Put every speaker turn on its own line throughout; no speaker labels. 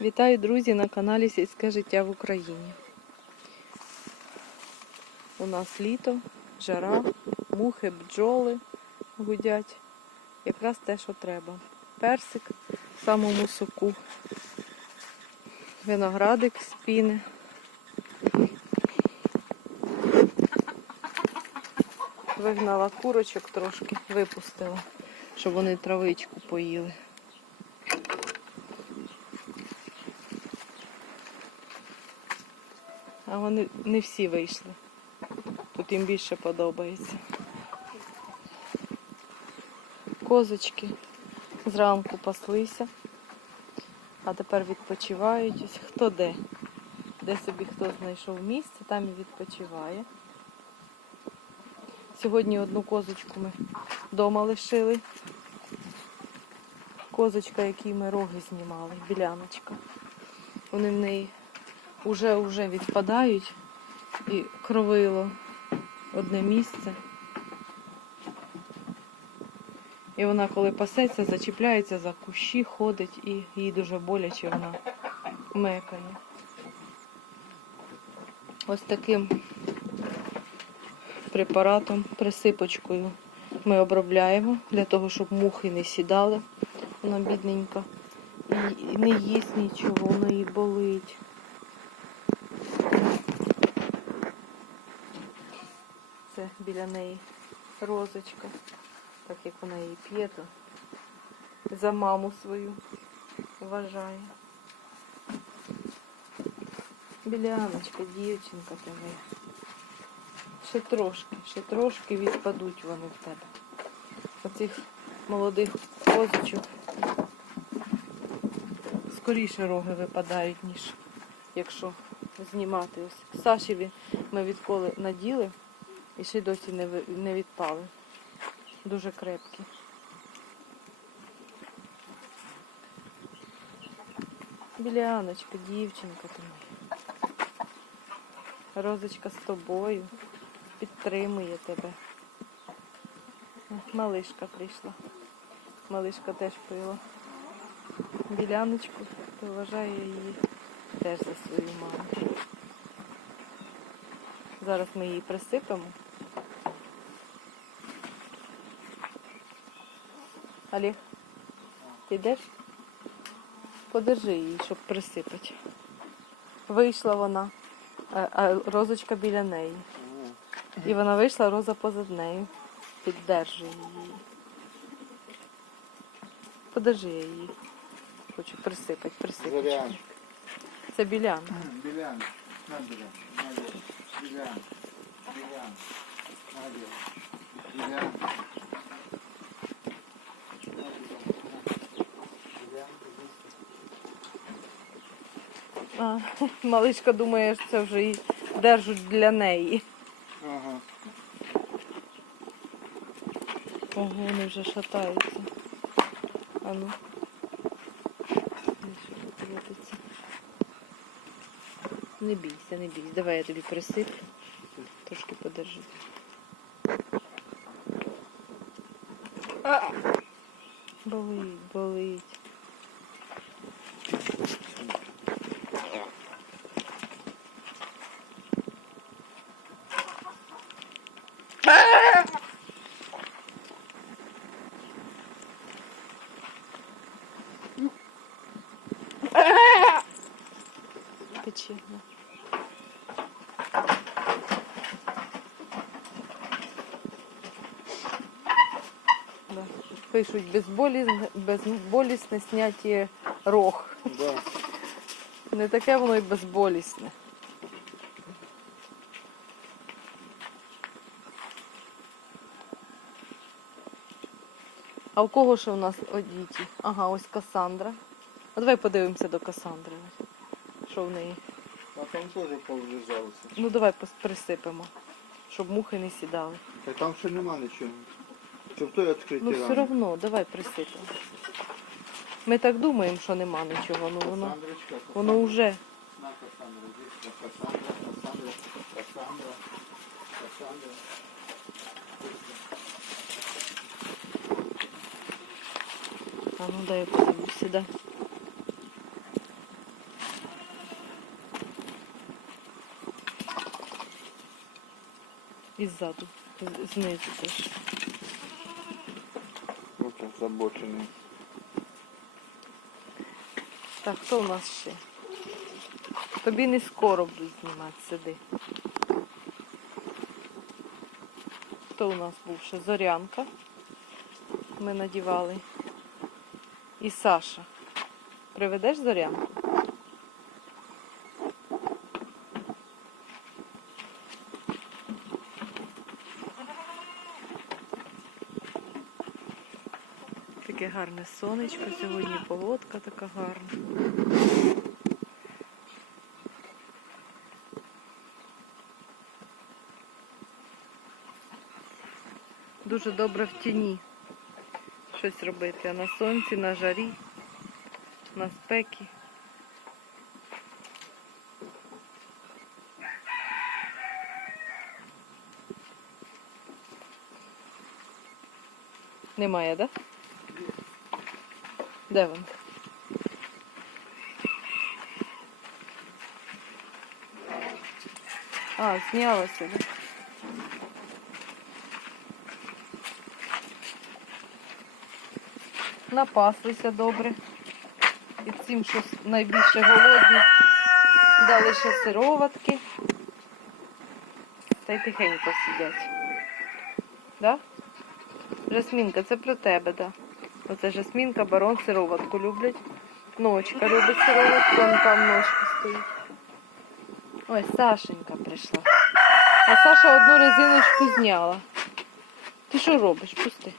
Вітаю, друзі, на каналі Сільське життя в Україні. У нас літо, жара, мухи, бджоли гудять. Якраз те, що треба. Персик в самому соку. Виноградик з піни. Вигнала курочок трошки, випустила, щоб вони травичку поїли. Вони не всі вийшли. Тут їм більше подобається. Козочки зранку паслися, а тепер відпочивають. Ось Хто де? Де собі хто знайшов місце, там і відпочиває. Сьогодні одну козочку ми вдома лишили. Козочка, якій ми роги знімали, біляночка. Вони в неї уже уже відпадають і кровило одне місце. І вона, коли пасеться, зачіпляється за кущі, ходить і їй дуже боляче вона мекає. Ось таким препаратом, присипочкою ми обробляємо для того, щоб мухи не сідали. Вона бідненька. І не їсть нічого, воно їй болить. Це біля неї розочка. Так як вона її п'є, то за маму свою вважає. Біляночка, дівчинка тебе. Ще трошки, ще трошки відпадуть вони в тебе. Оцих молодих козочок скоріше роги випадають, ніж якщо знімати. Ось Сашеві ми відколи наділи і ще й досі не, не відпали. Дуже крепкі. Біляночка, дівчинка ти моя. Розочка з тобою. Підтримує тебе. Малишка прийшла. Малишка теж пила. Біляночку, то вважає її теж за свою маму. Зараз ми її присипемо. Олег, ти йдеш? Подержи її, щоб присипати. Вийшла вона, а, а розочка біля неї. І вона вийшла, роза позад нею. Піддержує її. Подержи її. Хочу присипати, присипати. Це білян.
Білян. На білян. Білян. Білян. Білян. На білян. Білян.
А, маличка думає, що це вже і держуть для неї.
Ага.
Ого, вони вже шатаються. А ну. Не бійся, не бійся. Давай я тобі присиплю. Трошки подержи. Болить, болить. Пече. да. Да. Пишуть безболісне, безболісне зняття рог.
Да.
Не таке воно й безболісне. А у кого ще у нас одіті? Ага, ось Касандра. А давай подивимося до Касандри. Що в неї?
А там теж повлізалося.
Ну давай присипемо, щоб мухи не сідали.
Та там ще нема нічого щоб той відкрити
Ну все одно, давай присипемо. Ми так думаємо, що нема нічого, але воно, воно вже.
на Кассандра, дивіться, Кассандра, Кассандра, Кассандра, Кассандра.
А ну дай я подивлюся, да. І ззаду, з- знизу.
Забочений.
Так, хто у нас ще? Тобі не скоро будуть знімати, сиди. Хто у нас був ще? Зорянка. Ми надівали. І Саша. Приведеш Зорянку? Таке гарне сонечко сьогодні, погодка така гарна. Дуже добре в тіні щось робити, а на сонці, на жарі, на спекі. Немає, так? Да? Де він? А, знялася, да? Напаслися добре. І цим, що найбільше голодні, дали ще сироватки. Та й тихенько сидять. Да? Жасмінка, це про тебе, да. Оце Жасмінка, барон сироватку люблять. Ночка любить сироватку, вон там ножка стоїть. Ой, Сашенька прийшла. А Саша одну резиночку зняла. Ти що робиш? Пусти.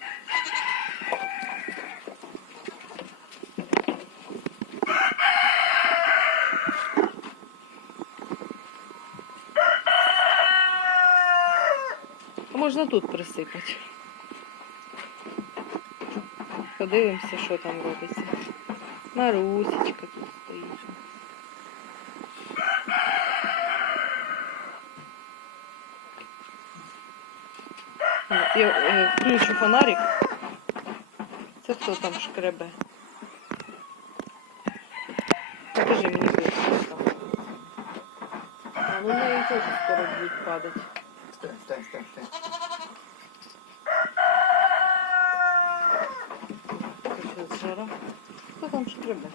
Можна тут присипати. Подивимося, що там робиться. Марусечка тут стоїть. Я е, включу фонарик. Це хто там шкребе? Покажи мені, що там. А, ну теж скоро будуть падати.
Стань, стань, стань, стань.
Там шкребе?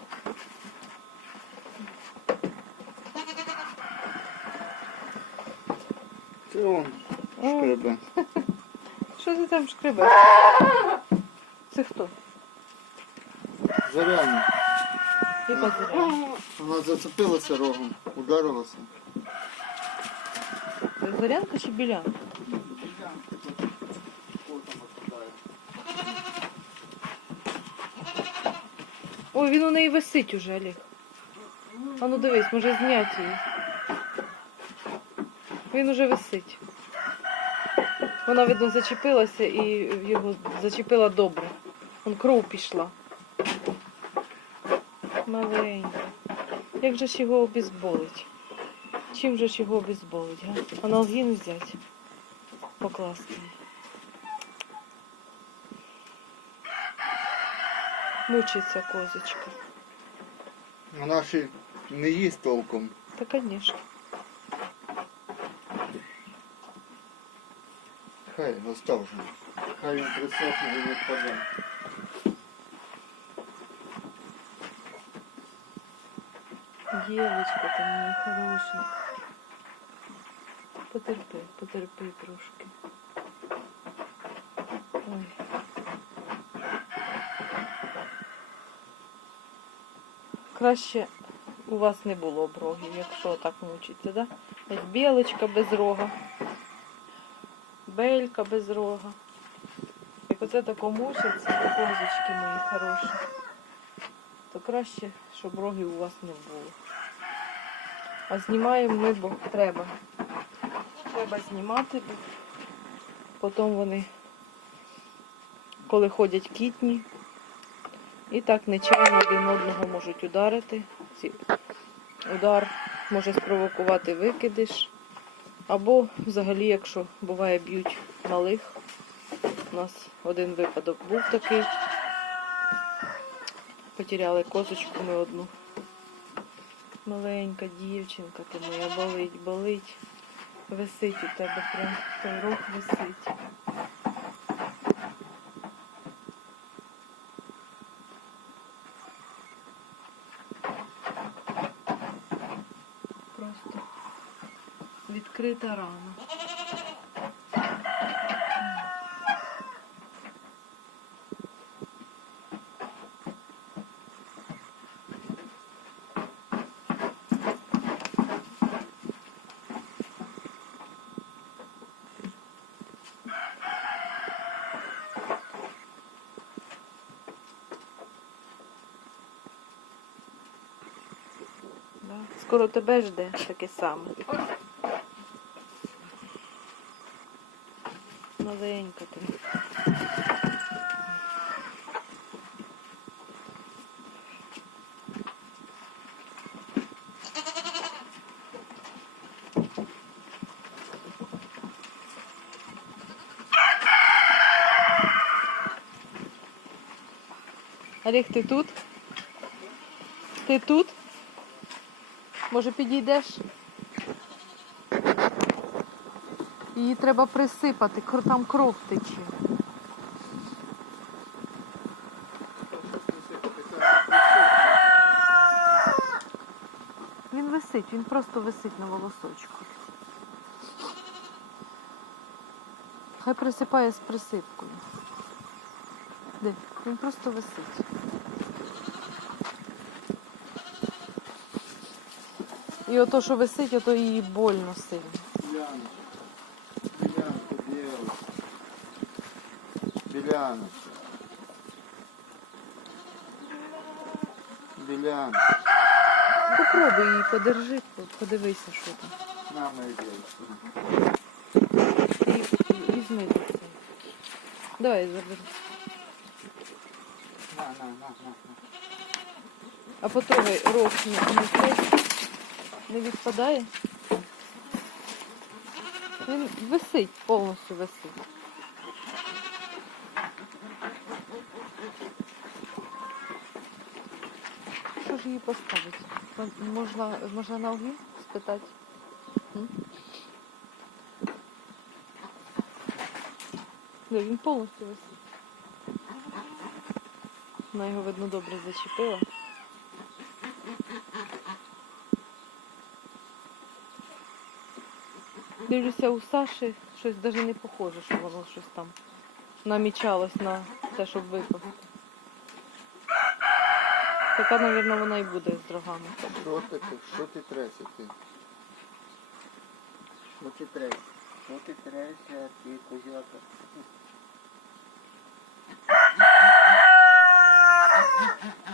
Це он шкребе.
Що ти там шкребеш? Це хто?
Заряна.
Яка зоряна?
Вона зацепилася рогом, ударилася.
Це Зорянка чи білянка? Ой, він у неї висить уже, Олег. А ну дивись, може зняти її. Він уже висить. Вона, видно, зачепилася і його зачепила добре. Вон кров пішла. Маленька. Як же ж його обізболить? Чим же ж його обізболить, га? Аналгін взяти. Покласти. Мучиться козочка.
Вона ще не їсть толком.
Та, звісно.
Хай остав вже. Хай він присохне і не впаде.
Дівочка ти моя хороша. Потерпи, потерпи трошки. Краще у вас не було б рогів, якщо так мучиться, да? Ось білочка без рога, белька без рога. Як оце тако мучиться, козочки мої хороші, то краще, щоб рогів у вас не було. А знімаємо ми, бо треба. Треба знімати, бо потім вони, коли ходять кітні, і так нечайно один одного можуть ударити. Удар може спровокувати викидиш. Або взагалі, якщо буває б'ють малих. У нас один випадок був такий. Потеряли козочку ми одну. Маленька дівчинка ти моя болить, болить. Висить у тебе прям той рог висить. Просто відкрита рана. Скоро тебе жде таке саме. Маленька ти. Олег, ти тут? Ти тут? Може підійдеш? Її треба присипати, там кров тече. Він висить, він просто висить на волосочку. Хай присипає з присипкою. Де? Він просто висить. І ото, що висить, ото їй больно сильно.
Беляночка. Беляночка.
Попробуй її, подержи, подивися, що там.
На, моя девочка.
І візьми це. Давай забери.
На, на, на, на.
А потрогай рог не, не, не відпадає. Він висить, повністю висить. Що ж її поставити? Можна, можна на огні спитати? Да, він повністю висить. Вона його, видно, добре зачепила. Дивлюся, у Саші щось навіть не похоже, що воно щось там намічалось на те, щоб випити. Така, мабуть, вона і буде з дрогами.
Що таке? Що ти тресі ти?
Що ти тресі? Що ти тресі, ти козяка? Thank you.